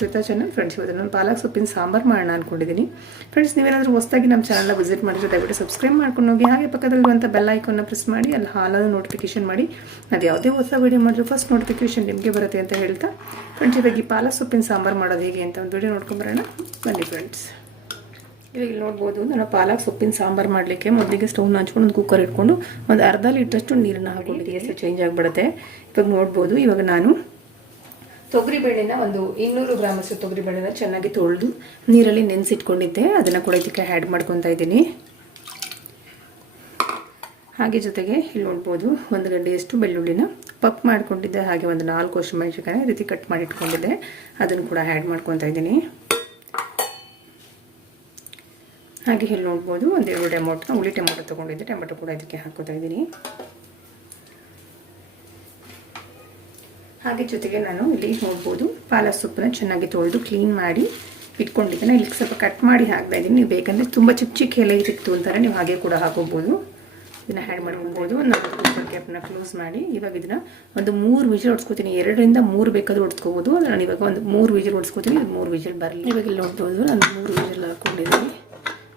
Shweta channel friends ಇವತ್ತು ನಾನು ಪಾಲಕ್ ಸೊಪ್ಪಿನ ಸಾಂಬಾರು ಮಾಡೋಣ ಅನ್ಕೊಂಡಿದ್ದೀನಿ ಫ್ರೆಂಡ್ಸ್ ನೀವೇನಾದರೂ ಹೊಸದಾಗಿ ನಮ್ಮ ಚಾನಲ್ನ ವಿಸಿಟ್ ಮಾಡಿದ್ರೆ ದಯವಿಟ್ಟು ಸಬ್ಸ್ಕ್ರೈಬ್ ಮಾಡ್ಕೊಂಡು ಹೋಗಿ, ಹಾಗೆ ಪಕ್ಕದಲ್ಲಿರುವಂಥ ಬೆಲ್ ಐಕನ್ನ ಪ್ರೆಸ್ ಮಾಡಿ, ಅಲ್ಲಿ ಹಾಲನ್ನು ನೋಟಿಫಿಕೇಶನ್ ಮಾಡಿ. ನಾವು ಯಾವುದೇ ಹೊಸ ವೀಡಿಯೋ ಮಾಡಿದ್ರು ಫಸ್ಟ್ ನೋಟಿಫಿಕೇಶನ್ ನಿಮಗೆ ಬರುತ್ತೆ ಅಂತ ಹೇಳ್ತಾ. ಫ್ರೆಂಡ್ಸ್ ಇವಾಗ ಈ ಪಾಲಕ್ ಸೊಪ್ಪಿನ ಸಾಂಬಾರು ಮಾಡೋದು ಹೇಗೆ ಅಂತ ಒಂದು ವೀಡಿಯೋ ನೋಡ್ಕೊಂಬರೋಣ ಬನ್ನಿ ಫ್ರೆಂಡ್ಸ್ ಇವಾಗ ಇಲ್ಲಿ ನೋಡ್ಬೋದು ನಾನು ಪಾಲಕ್ ಸೊಪ್ಪಿನ ಸಾಂಬಾರು ಮಾಡಲಿಕ್ಕೆ ಮೊದಲಿಗೆ ಸ್ಟವ್ನ ಹಂಚ್ಕೊಂಡು ಒಂದು ಕುಕ್ಕರ್ ಇಟ್ಕೊಂಡು ಒಂದು ಅರ್ಧ ಲೀಟ್ರಷ್ಟು ನೀರನ್ನು ಹಾಕೊಂಡಿದ್ದೀನಿ ಚೇಂಜ್ ಆಗಿಬಿಡುತ್ತೆ? ಇವಾಗ ನೋಡ್ಬೋದು, ಇವಾಗ ನಾನು ತೊಗರಿಬೇಳೆನ ಒಂದು ಇನ್ನೂರು ಗ್ರಾಮಷ್ಟು ತೊಗರಿಬೇಳೆನ ಚೆನ್ನಾಗಿ ತೊಳೆದು ನೀರಲ್ಲಿ ನೆನೆಸಿಟ್ಕೊಂಡಿದ್ದೆ. ಅದನ್ನು ಕೂಡ ಇದಕ್ಕೆ ಆ್ಯಡ್ ಮಾಡ್ಕೊತಾ ಇದ್ದೀನಿ. ಹಾಗೆ ಜೊತೆಗೆ ಇಲ್ಲಿ ನೋಡ್ಬೋದು, ಒಂದು ಗಡ್ಡೆಯಷ್ಟು ಬೆಳ್ಳುಳ್ಳಿನ ಪಕ್ ಮಾಡ್ಕೊಂಡಿದ್ದೆ. ಹಾಗೆ ಒಂದು ನಾಲ್ಕು ವರ್ಷ ಮೆಣಸಿನಕಾಯಿ ರೀತಿ ಕಟ್ ಮಾಡಿ ಇಟ್ಕೊಂಡಿದ್ದೆ ಅದನ್ನು ಕೂಡ ಆ್ಯಡ್ ಮಾಡ್ಕೊತಾ ಇದ್ದೀನಿ. ಹಾಗೆ ಇಲ್ಲಿ ನೋಡ್ಬೋದು, ಒಂದೆರಡು ಟೊಮೊಟೊ, ಹುಳಿ ಟೊಮೊಟೊ ತೊಗೊಂಡಿದ್ದೆ. ಟೊಮೆಟೊ ಕೂಡ ಇದಕ್ಕೆ ಹಾಕೋತಾ ಇದ್ದೀನಿ. ಹಾಗೆ ಜೊತೆಗೆ ನಾನು ಇಲ್ಲಿ ನೋಡ್ಬೋದು ಪಾಲಕ್ ಸೊಪ್ಪನ್ನ ಚೆನ್ನಾಗಿ ತೊಳೆದು ಕ್ಲೀನ್ ಮಾಡಿ ಇಟ್ಕೊಂಡಿದ್ದೇನೆ ಇಲ್ಲಿಗೆ ಸ್ವಲ್ಪ ಕಟ್ ಮಾಡಿ ಹಾಕ್ತಾ ಇದ್ದೀನಿ. ನೀವು ಬೇಕಂದರೆ ತುಂಬ ಚಿಕ್ಕ ಚಿಕ್ಕ ಎಲೆ ಸಿಕ್ತು ಅಂತಾರೆ ನೀವು ಹಾಗೆ ಕೂಡ ಹಾಕೋಬೋದು ಇದನ್ನು ಹ್ಯಾಡ್ ಮಾಡ್ಕೊಬೋದು. ಒಂದು ಕ್ಯಾಪ್ನ ಕ್ಲೋಸ್ ಮಾಡಿ ಇವಾಗ ಇದನ್ನು ಒಂದು ಮೂರು ವಿಜಿಲ್ ಹೊಡ್ಸ್ಕೊತೀನಿ ಎರಡರಿಂದ ಮೂರು ಬೇಕಾದರೂ ಹೊಡ್ಸ್ಕೋಬೋದು ನಾನು ಇವಾಗ ಒಂದು ಮೂರು ವಿಜಿಲ್ ಹೊಡ್ಸ್ಕೊತೀನಿ ಮೂರು ವಿಜಿಲ್ ಬರಲಿ. ಇವಾಗ ಇಲ್ಲಿ ನೋಡ್ಬೋದು ನಾನು ಮೂರು ವಿಜಿಲ್ ಹಾಕ್ಕೊಂಡಿದ್ದೀನಿ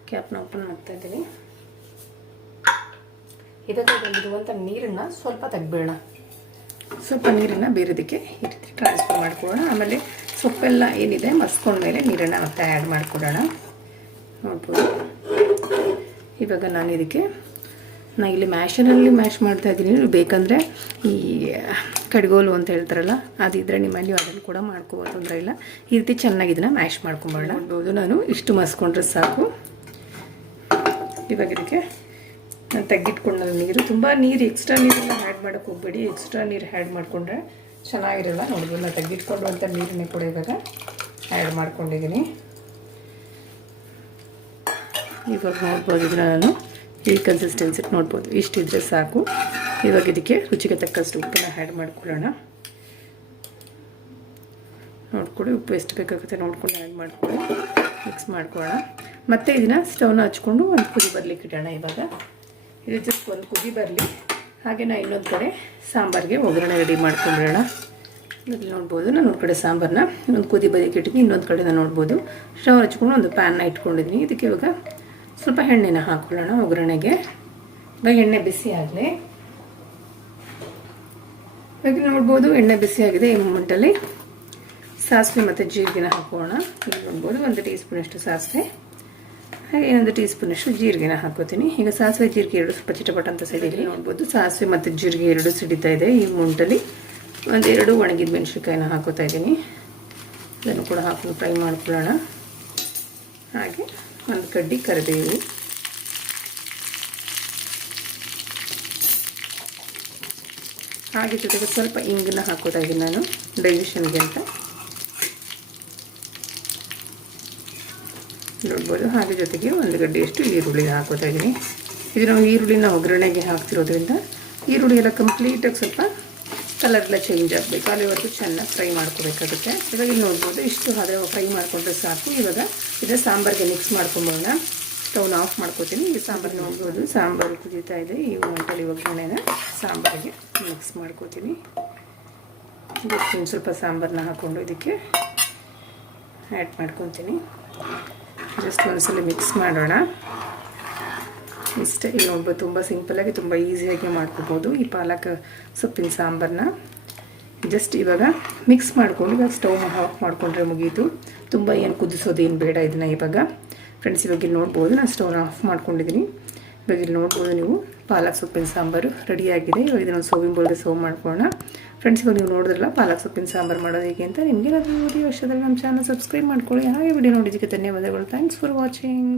ಕ್ಯಾಪ್ನ ಓಪನ್ ಮಾಡ್ತಾ ಇದ್ದೀನಿ. ಇದಕ್ಕೆ ಬಂದಿರುವಂಥ ನೀರನ್ನು ಸ್ವಲ್ಪ ತೆಗ್ಬೇಡ ಸ್ವಲ್ಪ ನೀರನ್ನು ಬೇರೆದಕ್ಕೆ ಈ ರೀತಿ ಟ್ರಾನ್ಸ್ಫರ್ ಮಾಡ್ಕೊಳ್ಳೋಣ. ಆಮೇಲೆ ಸೊಪ್ಪೆಲ್ಲ ಏನಿದೆ ಮಸ್ಕೊಂಡ್ಮೇಲೆ ನೀರನ್ನು ಮತ್ತೆ ಆ್ಯಡ್ ಮಾಡಿಕೊಡೋಣ. ನೋಡ್ಬೋದು. ಇವಾಗ ನಾನು ಇದಕ್ಕೆ ನಾನು ಇಲ್ಲಿ ಮ್ಯಾಶನಲ್ಲಿ ಮ್ಯಾಶ್ ಮಾಡ್ತಾ ಇದ್ದೀನಿ. ಬೇಕಂದರೆ ಈ ಕಡ್ಗೋಲು ಅಂತ ಹೇಳ್ತಾರಲ್ಲ ಅದಿದ್ರೆ ನಿಮ್ಮಲ್ಲಿ ಅದನ್ನು ಕೂಡ ಮಾಡ್ಕೋಬೋದು ತೊಂದರೆ ಇಲ್ಲ. ಈ ರೀತಿ ಚೆನ್ನಾಗಿ ಇದನ್ನು ಮ್ಯಾಶ್ ಮಾಡ್ಕೊಂಬೋಣ ನೋಡ್ಬೋದು. ನಾನು ಇಷ್ಟು ಮಸ್ಕೊಂಡ್ರೆ ಸಾಕು. ಇವಾಗ ಇದಕ್ಕೆ ನಾನು ತೆಗ್ದಿಟ್ಕೊಂಡ ನೀರು. ತುಂಬ ನೀರು ಎಕ್ಸ್ಟ್ರಾ ನೀರನ್ನು ಆ್ಯಡ್ ಮಾಡೋಕ್ಕೆ ಹೋಗ್ಬೇಡಿ. ಎಕ್ಸ್ಟ್ರಾ ನೀರು ಹ್ಯಾಡ್ ಮಾಡಿಕೊಂಡ್ರೆ ಚೆನ್ನಾಗಿರಲ್ಲ. ನೋಡ್ಬೋದು ನಾನು ತೆಗ್ದಿಟ್ಕೊಂಡುವಂಥ ನೀರನ್ನೇ ಕೂಡ ಇವಾಗ ಆ್ಯಡ್ ಮಾಡ್ಕೊಂಡಿದ್ದೀನಿ ಇವಾಗ ನೋಡ್ಬೋದು ಇದನ್ನ ನಾನು. ಈ ಕನ್ಸಿಸ್ಟೆನ್ಸಿ ನೋಡ್ಬೋದು. ಇಷ್ಟಿದ್ರೆ ಸಾಕು. ಇವಾಗ ಇದಕ್ಕೆ ರುಚಿಗೆ ತಕ್ಕಷ್ಟು ಉಪ್ಪನ್ನು ಆ್ಯಡ್ ಮಾಡ್ಕೊಳ್ಳೋಣ. ನೋಡ್ಕೊಳ್ಳಿ, ಉಪ್ಪು ಎಷ್ಟು ಬೇಕಾಗುತ್ತೆ ನೋಡ್ಕೊಂಡು ಆ್ಯಡ್ ಮಾಡ್ಕೊಳ್ಳಿ. ಮಿಕ್ಸ್ ಮಾಡ್ಕೊಳ್ಳೋಣ. ಮತ್ತು ಇದನ್ನು ಸ್ಟವ್ನ ಹಚ್ಕೊಂಡು ಒಂದು ಕುದಿ ಬರಲಿಕ್ಕೆ ಇಡೋಣ ಇವಾಗ. ಇದು ಜಸ್ಟ್ ಒಂದು ಕುದಿ ಬರಲಿ. ಹಾಗೆ ನಾನು ಇನ್ನೊಂದು ಕಡೆ ಸಾಂಬಾರಿಗೆ ಒಗ್ಗರಣೆ ರೆಡಿ ಮಾಡ್ಕೊಂಡ್ಬಿಡೋಣ ಇಲ್ಲಿ ನೋಡ್ಬೋದು ನಾನು ಒಂದು ಕಡೆ ಸಾಂಬಾರನ್ನ ಒಂದು ಕುದಿ ಬದಿಗೆ ಇಟ್ಟಿದ್ದೀನಿ ಇನ್ನೊಂದು ಕಡೆ ನಾನು ನೋಡ್ಬೋದು. ಸ್ಟವ್ ಹಚ್ಕೊಂಡು ಒಂದು ಪ್ಯಾನ್ನ ಇಟ್ಕೊಂಡಿದ್ದೀನಿ ಇದಕ್ಕೆ ಇವಾಗ ಸ್ವಲ್ಪ ಎಣ್ಣೆನ ಹಾಕೊಳ್ಳೋಣ ಒಗ್ಗರಣೆಗೆ. ಇವಾಗ ಎಣ್ಣೆ ಬಿಸಿ ಆಗಲಿ. ಇವಾಗ ನೋಡ್ಬೋದು ಎಣ್ಣೆ ಬಿಸಿ ಆಗಿದೆ ಈ ಮೂಮೆಂಟಲ್ಲಿ ಸಾಸಿವೆ ಮತ್ತು ಜೀರಿಗೆನ ಹಾಕೋಣ. ಇಲ್ಲಿ ನೋಡ್ಬೋದು ಒಂದು ಟೀ ಸ್ಪೂನಷ್ಟು ಸಾಸಿವೆ. ಹಾಗೆ ಒಂದು ಟೀ ಸ್ಪೂನಷ್ಟು ಜೀರಿಗೆನ ಹಾಕೋತೀನಿ. ಈಗ ಸಾಸಿವೆ ಜೀರಿಗೆ ಎರಡು ಸ್ವಲ್ಪ ಚಿಟಪಟ ಅಂತ ಸಿಡಿಲಿ ನೋಡ್ಬೋದು. ಸಾಸಿವೆ ಮತ್ತು ಜೀರಿಗೆ ಎರಡು ಸಿಡಿತಾ ಇದೆ ಈ ಮುಂಟಲ್ಲಿ. ಒಂದೆರಡು ಒಣಗಿದ ಮೆಣಸಿನ್ಕಾಯಿನ ಹಾಕೋತಾ ಇದ್ದೀನಿ. ಅದನ್ನು ಕೂಡ ಹಾಕೊಂಡು ಫ್ರೈ ಮಾಡ್ಕೊಳ್ಳೋಣ. ಹಾಗೆ ಒಂದು ಕಡ್ಡಿ ಕರಿಬೇವು ಹಾಗೆ ಜೊತೆಗೆ ಸ್ವಲ್ಪ ಇಂಗನ್ನ ಹಾಕೋತಾ ಇದ್ದೀನಿ ನಾನು. ಡೈಜೆಷನ್ಗೆ ಅಂತ. ನೋಡ್ಬೋದು. ಹಾಗೆ ಜೊತೆಗೆ ಒಂದು ಗಡ್ಡೆಯಷ್ಟು ಈರುಳ್ಳಿ ಹಾಕೋತಾ ಇದ್ದೀನಿ. ಇದು ನಾವು ಈರುಳ್ಳಿನ ಒಗ್ಗರಣೆಗೆ ಹಾಕ್ತಿರೋದ್ರಿಂದ ಈರುಳ್ಳಿ ಎಲ್ಲ ಕಂಪ್ಲೀಟಾಗಿ ಸ್ವಲ್ಪ ಕಲರ್ ಎಲ್ಲ ಚೇಂಜ್ ಆಗಬೇಕು. ಅಲ್ಲಿವರೆಗೂ ಚೆನ್ನಾಗಿ ಫ್ರೈ ಮಾಡ್ಕೋಬೇಕಾಗುತ್ತೆ. ಇವಾಗ ಇಲ್ಲಿ ನೋಡ್ಬೋದು, ಇಷ್ಟು ಆದರೆ ಫ್ರೈ ಮಾಡಿಕೊಂಡ್ರೆ ಸಾಕು. ಇವಾಗ ಇದು ಸಾಂಬಾರಿಗೆ ಮಿಕ್ಸ್ ಮಾಡ್ಕೊಂಬೋಣ. ಸ್ಟವ್ನ ಆಫ್ ಮಾಡ್ಕೋತೀನಿ. ಈ ಸಾಂಬಾರು ನೋಡ್ಬೋದು ಸಾಂಬಾರು ಕುದೀತಾ ಇದೆ. ಈ ಒಂಟಲ್ಲಿ ಒಗ್ಗರಣೆನ ಸಾಂಬಾರಿಗೆ ಮಿಕ್ಸ್ ಮಾಡ್ಕೋತೀನಿ. ಸ್ವಲ್ಪ ಸಾಂಬಾರನ್ನ ಹಾಕ್ಕೊಂಡು ಇದಕ್ಕೆ ಆ್ಯಡ್ ಮಾಡ್ಕೊತೀನಿ. ಜಸ್ಟ್ ಒಂದ್ಸಲ ಮಿಕ್ಸ್ ಮಾಡೋಣ. ಇಷ್ಟೇ ಇಲ್ಲಿ ನೋಡ್ಬೋದು ತುಂಬ ಸಿಂಪಲಾಗಿ ತುಂಬ ಈಸಿಯಾಗಿ ಮಾಡ್ಕೋಬೋದು. ಈ ಪಾಲಕ್ ಸೊಪ್ಪಿನ ಸಾಂಬಾರನ್ನ ಜಸ್ಟ್ ಇವಾಗ ಮಿಕ್ಸ್ ಮಾಡ್ಕೊಂಡು, ಇವಾಗ ಸ್ಟವ್ ಆಫ್ ಮಾಡಿಕೊಂಡ್ರೆ ಮುಗೀತು. ತುಂಬ ಏನು ಕುದಿಸೋದೇನು ಬೇಡ ಇದನ್ನು ಇವಾಗ. ಫ್ರೆಂಡ್ಸ್ ಇವಾಗ ನೋಡ್ಬೋದು, ನಾನು ಸ್ಟವ್ನ ಆಫ್ ಮಾಡ್ಕೊಂಡಿದ್ದೀನಿ ಇಲ್ಲಿ ನೋಡ್ಬೋದು ನೀವು ಪಾಲಕ್ ಸೊಪ್ಪಿನ ಸಾಂಬಾರು ರೆಡಿಯಾಗಿದೆ. ಇವಾಗ ಇದನ್ನು ಸೋವಿನ ಬೋಲ್ಗೆ ಸರ್ವ್ ಮಾಡ್ಕೊಳ್ಳೋಣ. ಫ್ರೆಂಡ್ಸ್ ಇವಾಗ ನೀವು ನೋಡಿದ್ರಲ್ಲ ಪಾಲಕ್ ಸೊಪ್ಪಿನ ಸಾಂಬಾರು ಮಾಡೋದು ಹೇಗೆ ಅಂತ ನಿಮಗೆ ವಿಡಿಯೋ ಇಷ್ಟದಲ್ಲಿ ನಮ್ಮ ಚಾನಲ್ ಸಬ್ಸ್ಕ್ರೈಬ್ ಮಾಡ್ಕೊಳ್ಳಿ. ಹಾಗೆ ವಿಡಿಯೋ ನೋಡಿದ್ದಕ್ಕೆ ಧನ್ಯವಾದಗಳು. Thanks for watching